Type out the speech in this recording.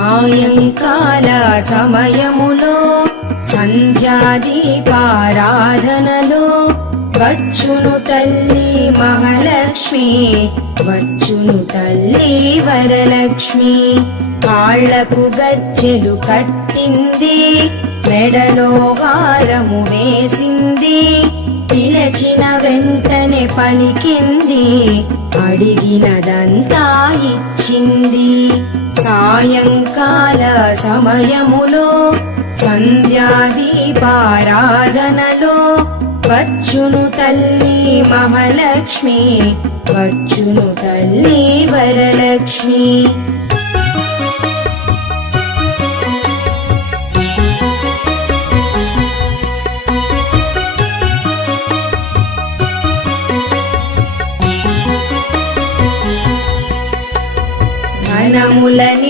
సాయంకాల సమయములో సంధ్యాదీపారాధనలో వచ్చును తల్లి మహాలక్ష్మి, వచ్చును తల్లి వరలక్ష్మి. కాళ్లకు గజ్జెలు కట్టింది, మెడలో హారము వేసింది, పిలచిన వెంటనే పలికింది, అడిగినదంతా ఇచ్చింది. సాయంకాల సమయములో సంధ్యాదీపారాధనలో వచ్చును తల్లి మహాలక్ష్మి, వచ్చును తల్లి వరలక్ష్మి.